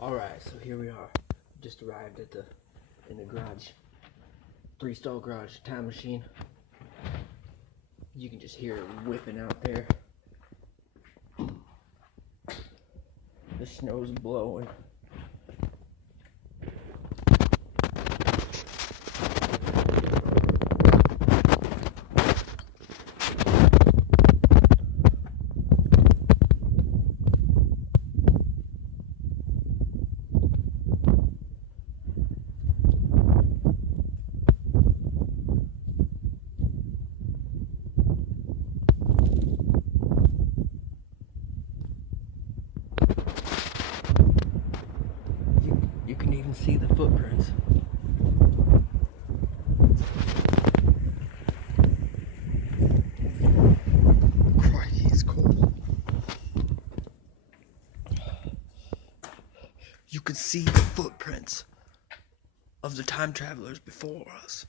Alright, so here we are. Just arrived at in the garage. 3-stall garage time machine. You can just hear it whipping out there. The snow's blowing. You can even see the footprints. Crikey, it's cold. You can see the footprints of the time travelers before us.